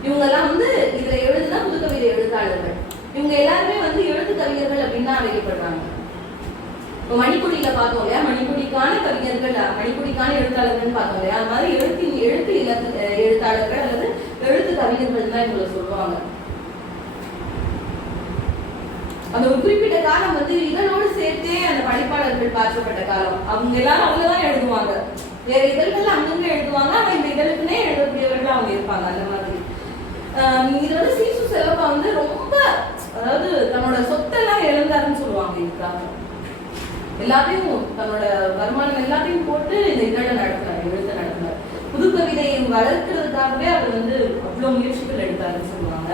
இவங்கெல்லாம் வந்து இதுல எழுதுனா புதுக்கவிதை எழுத்தாளர்கள். இவங்க எல்லாருமே வந்து எழுத்து கவிஞர்கள் அப்படின்னு தான் அழைக்கப்படுறாங்க. இப்போ மணிக்கொடியில பார்த்தோம் இல்லையா, மணிக்கொடிக்கான கவிஞர்கள், மணிக்கொடிக்கான எழுத்தாளர்கள் பார்த்தோம் இல்லையா, அது மாதிரி எழுத்து எழுத்தாளர்கள் அல்லது எழுத்து கவிஞர்கள் தான் இவங்களை சொல்லுவாங்க. அந்த ஒரு குறிப்பிட்ட காலம் வந்து இதனோடு சேர்த்தே அந்த படைப்பாளர்கள் பார்க்கப்பட்ட காலம். அவங்க எல்லாரும் அவ்வளவுதான் எழுதுவாங்க, வேற இதழ்கள் அங்கங்க எழுதுவாங்க. ஆனா இந்த இதழுக்குன்னே எழுதக்கூடியவர்கள் அவங்க இருப்பாங்க. அந்த மாதிரி இது வந்து சீசு செல்லப்பா வந்து ரொம்ப, அதாவது தன்னோட சொத்தெல்லாம் இழந்தாருன்னு சொல்லுவாங்க. இதுக்காக எல்லாத்தையும் தன்னோட வருமானம் எல்லாத்தையும் போட்டு இந்த இதழை நடத்தினார், எழுத நடத்தினார். புதுக்கவிதையை வளர்க்கிறதுக்காகவே அவர் வந்து அவ்வளவு முயற்சிகள் எடுத்தாருன்னு சொல்லுவாங்க.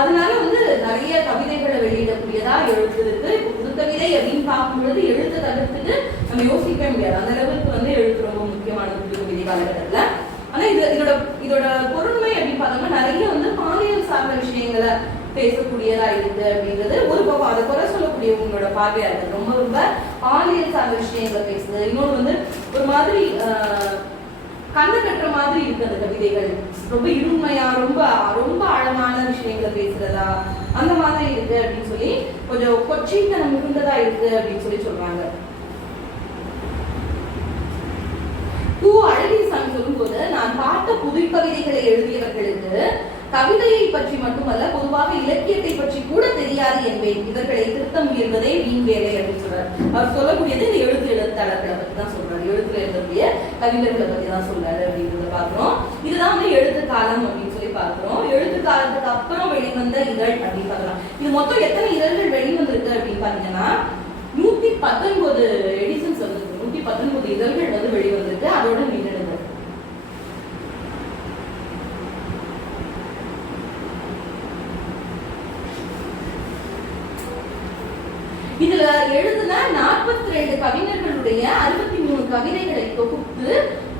அதனால வந்து நிறைய கவிதைகளை வெளியிடக்கூடியதா எழுத்து இருக்கு. புதுக்கவிதை அப்படின்னு பார்க்கும்பொழுது எழுத்தை தவிர்த்துட்டு நம்ம யோசிக்க முடியாது. அந்த அளவுக்கு வந்து எழுத்து ரொம்ப முக்கியமான புதுக்கவிதை காலகட்டத்துல. ஆனா இதோட பொருண்மை அப்படின்னு பார்த்தோம்னா நிறைய வந்து பாலியல் சார்ந்த விஷயங்களை பேசக்கூடியதா இருக்கு அப்படின்றது ஒரு பக்கம். அதை குறை சொல்லக்கூடிய உங்களோட பார்வையா இருக்கு. ரொம்ப ரொம்ப பாலியல் சார்ந்த விஷயங்களை பேசுது. இன்னொன்று வந்து ஒரு மாதிரி கண்ணை கட்டுற மாதிரி இருக்கு அந்த கவிதைகள். ரொம்ப இருமையா ரொம்ப ரொம்ப ஆழமான விஷயங்களை பேசுறதா அந்த மாதிரி இருக்கு அப்படின்னு சொல்லி கொஞ்சம் கொச்சைத்தனம் மிகுந்ததா இருக்கு அப்படின்னு சொல்லி சொல்றாங்க. பூ அழகிரிசாமி சொல்லும் போது, நான் பார்த்த புது கவிதைகளை எழுதியவர்களுக்கு கவிதையை பற்றி மட்டுமல்ல பொதுவாக இலக்கியத்தை பற்றி கூட தெரியாது என்பேன். இவர்களை திருத்த முயல்வதே வீண் வேலை அப்படின்னு சொல்றாரு. அவர் சொல்லக்கூடியது இந்த எழுத்தாளர்களை பத்தி தான் சொல்றாரு, எழுத்துல எழுதக்கூடிய கவிஞர்களை பத்தி தான் சொல்றாரு அப்படின்றத பாக்குறோம். இதுதான் வந்து எழுத்து காலம் அப்படின்னு சொல்லி பாக்குறோம். எழுத்து காலத்துக்கு அப்புறம் வெளிவந்த இதழ் அப்படின்னு பாக்கலாம். இது மொத்தம் எத்தனை இதழ்கள் வெளிவந்திருக்கு அப்படின்னு பாத்தீங்கன்னா 119 எடிஷன்ஸ் வந்து 119 இதழ்கள் வந்து வெளிவந்திருக்கு. அதோட நின்றுது. இதுல எழுதுன 42 கவிஞர்களுடைய 63 கவிதைகளை தொகுத்து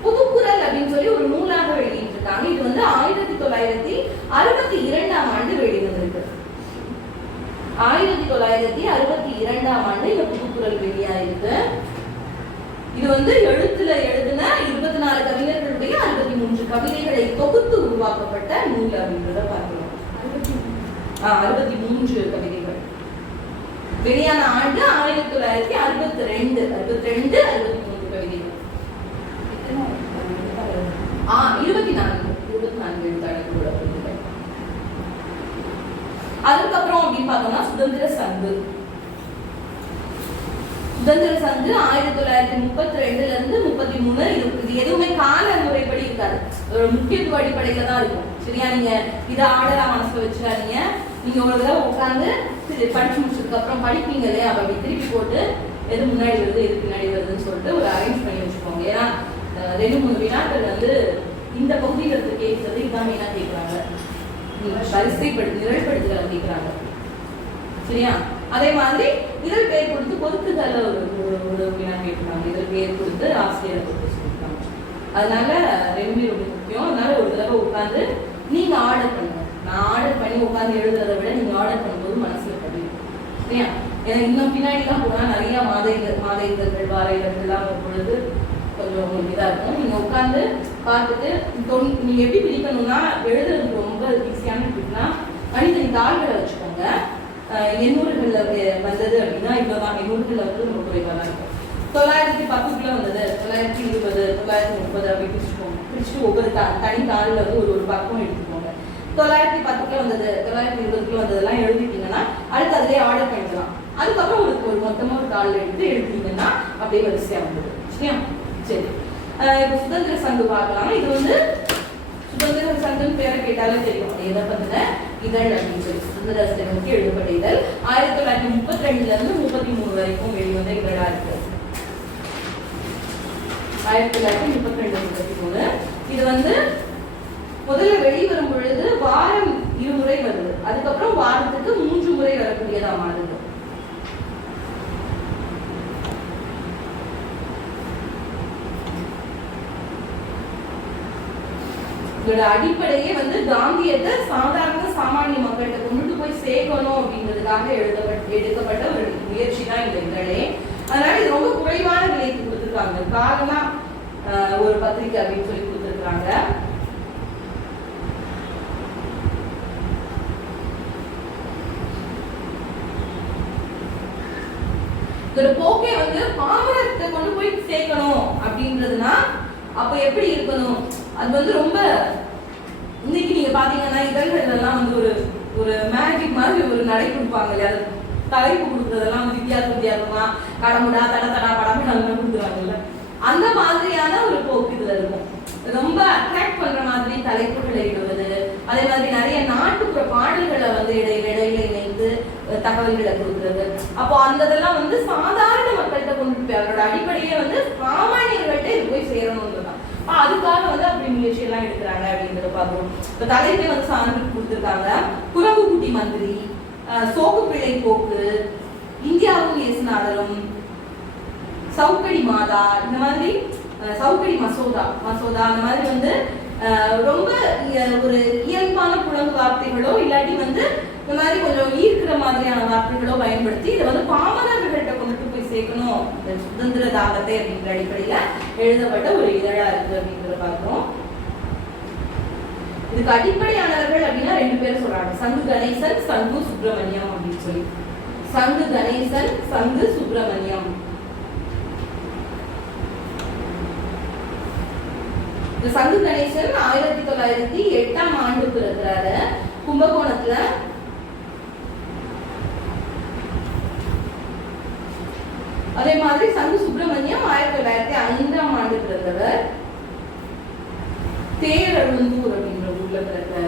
புதுக்குறள் அப்படின்னு சொல்லி ஒரு நூலாக வெளியிட்டிருக்காங்க. இது வந்து 1962ஆம் ஆண்டு வெளிவந்திருக்கு. 1962ஆம் ஆண்டு இந்த புதுக்குறள் வெளியாயிருக்கு. இது வந்து எழுத்துல எழுதுன 24 கவிஞர்களுடைய 63 கவிதைகளை தொகுத்து உருவாக்கப்பட்ட நூல் அப்படின்றத பார்க்கலாம். 63 கவிதைகள். வெளியான ஆண்டு 1962. 63 கவிதைகள். 24 எழுத்தாளர்களோட கவிதைகள். அதுக்கப்புறம் அப்படின்னு பார்த்தோம்னா சுதந்திர சங்கு. சுதந்திர சங்கு 1932 இருந்து 33 இது எதுவுமே கால முறைப்படி இருக்காது, ஒரு முக்கியத்துவ அடிப்படையில தான் இருக்கும். சரியா? நீங்க இதை ஆடலா மனசுல வச்சுக்காதீங்க. நீங்க ஒரு தடவை உட்காந்து படிச்சு முடிச்சதுக்கு அப்புறம் படிப்பீங்க இல்லையா, அப்படி திருப்பி போட்டு எது முன்னாடி வருது எது பின்னாடி வருதுன்னு சொல்லிட்டு ஒரு அரேஞ்ச் பண்ணி வச்சுக்கோங்க. ஏன்னா 2-3 வினாக்கள் வந்து இந்த பகுதியில் இருந்து கேட்கறது இதான் மெயினா கேட்கறாங்க, நிரல்படுத்துதல கேட்கறாங்க. சரியா? அதே மாதிரி இதழ் பேர் கொடுத்து பொறுத்துதல ஒரு வினா கேட்கறாங்க, இதழ் பேர் கொடுத்து ஆசிரியரை கொடுத்து சொல்லிருக்காங்க. அதனால ரெண்டுமே ரொம்ப முக்கியம். அதனால ஒரு தடவை உட்காந்து நீங்க ஆர்டர் பண்ணுங்க. நான் ஆர்டர் பண்ணி உட்காந்து எழுதுறதை விட நீங்க ஆர்டர் பண்ணும்போது மனசுல படிக்கும். சரியா? ஏன்னா இன்னும் பின்னாடிலாம் போனா நிறைய மாத இதழ்கள் வார இதழ்கள்லாம் வரும் பொழுது கொஞ்சம் உங்களுக்கு இதா இருக்கும். நீங்க உட்காந்து பார்த்துட்டு நீங்க எப்படி பிடிக்கணும்னா எழுதுறதுக்கு ரொம்ப ஈஸியான ட்ரிக்னா தனித்தனி தாள்களை வச்சுக்கோங்க. 800களில் வந்தது அப்படின்னா இவ்வளோதான். 800களில் வந்து ரொம்ப குறைவாக தான் இருக்கும். 910க்குள்ள வந்தது, 920, 930 அப்படி பிரிச்சுக்கோங்க. பிரிச்சுட்டு ஒவ்வொரு தனி தாளில் வந்து ஒரு பக்கம் எடுத்துக்கோங்க. 910க்குள்ள வந்தது, 920க்குள்ள வந்ததெல்லாம் எழுதிட்டீங்கன்னா அடுத்து அதிலே ஆர்டர் பண்ணிக்கலாம். அதுக்கப்புறம் ஒரு மொத்தமாக ஒரு தாளில் எடுத்து எழுதிட்டீங்கன்னா அப்படியே வரிசையாக வந்தது. சரியா? சரி, இப்போ சுதந்திர சங்கு பார்க்கலாம். இது வந்து சுதந்திர சங்கம் பேரை கேட்டாலே தெரியும் எதை பத்தின இதழ் அப்படின்னு சொல்லி. சுதந்திர சங்கத்துக்கு எழுதப்பட்ட இதழ் 1932 இருந்து 33 வரைக்கும் வெளிவந்த இதழா இருக்கு. 1932-33. இது வந்து முதல்ல வெளிவரும் பொழுது வாரம் 2 முறை வருது, அதுக்கப்புறம் வாரத்துக்கு 3 முறை வரக்கூடியதா மாறுது. இதோட அடிப்படையே வந்து காந்தியத்தை சாதாரண சாமானிய மக்கள்கிட்ட கொண்டு போய் சேர்க்கணும் அப்படிங்கிறதுக்காக எடுக்கப்பட்ட ஒரு முயற்சி தான் இந்த இதழே. அதனால இது ரொம்ப குறைவான விலைக்கு கொடுத்துருக்காங்க. காலனா ஒரு பத்திரிகை அப்படின்னு சொல்லி கொடுத்துருக்காங்க. இதோட போக்கே வந்து பாமரத்தை கொண்டு போய் சேர்க்கணும் அப்படின்றதுனா அப்ப எப்படி இருக்கணும், அது வந்து ரொம்ப இன்னைக்கு நீங்க பாத்தீங்கன்னா இதழ்கள் எல்லாம் வந்து ஒரு மேஜிக் மாதிரி ஒரு நடை கொடுப்பாங்க இல்லையா, தலைப்பு கொடுக்குறதெல்லாம் வித்தியாசமா கடமுடா தடா படமுடான்னு கொடுக்குறாங்கல்ல, அந்த மாதிரியான ஒரு போக்கு இதுல இருக்கும். ரொம்ப அட்ராக்ட் பண்ற மாதிரி தலைப்புகளை இடுவது, அதே மாதிரி நிறைய நாட்டுப்புற பாடல்களை வந்து இடையில இணைந்து தகவல்களை கொடுக்குறது. அப்போ அந்த இதெல்லாம் வந்து சாதாரண மக்கள்கிட்ட கொண்டு போய் அவரோட அடிப்படையே வந்து சாமானியர்கள்ட்ட இது போய் சேரணும்ன்றதான். அதுக்காக வந்து அப்படி முயற்சி எல்லாம் எடுக்கிறாங்க அப்படின்றத பார்க்கணும். இப்போ தலைப்பே வந்து சான்று கொடுத்துருக்காங்க. குரங்குக்குட்டி மந்திரி, சோக்கு பிள்ளை போக்கு, இந்தியாவும் இயேசுநாதரும், சவுக்கடி மாதா, இந்த மாதிரி சவுக்கடி மசோதா அந்த மாதிரி வந்து ரொம்ப ஒரு இயல்பான புலங்கு வார்த்தைகளோ இல்லாட்டி வந்து இந்த மாதிரி கொஞ்சம் ஈர்க்கிற மாதிரியான வார்த்தைகளோ பயன்படுத்தி இதை வந்து பாமரர்கள்ட்ட கொண்டு போய் சேர்க்கணும். சுதந்திர தாகத்தை அப்படிங்கிற அடிப்படையில எழுதப்பட்ட ஒரு இதழா இருக்கு அப்படிங்கிறத பார்க்கிறோம். இதுக்கு அடிப்படையானவர்கள் அப்படின்னா 2 பேர் சொல்றாங்க, சங்கு கணேசன், சங்கு சுப்பிரமணியம் அப்படின்னு சொல்லி. சங்கு கணேசன், சங்கு சுப்பிரமணியம். சங்கு கணேசன் 1908ஆம் ஆண்டு பிறக்கிறாரு கும்பகோணத்துல. அதே மாதிரி சங்கு சுப்பிரமணியம் 1905ஆம் ஆண்டு பிறந்தவர். தேரழுந்தூர் அப்படின்ற ஊர்ல பிறக்கிறாரு.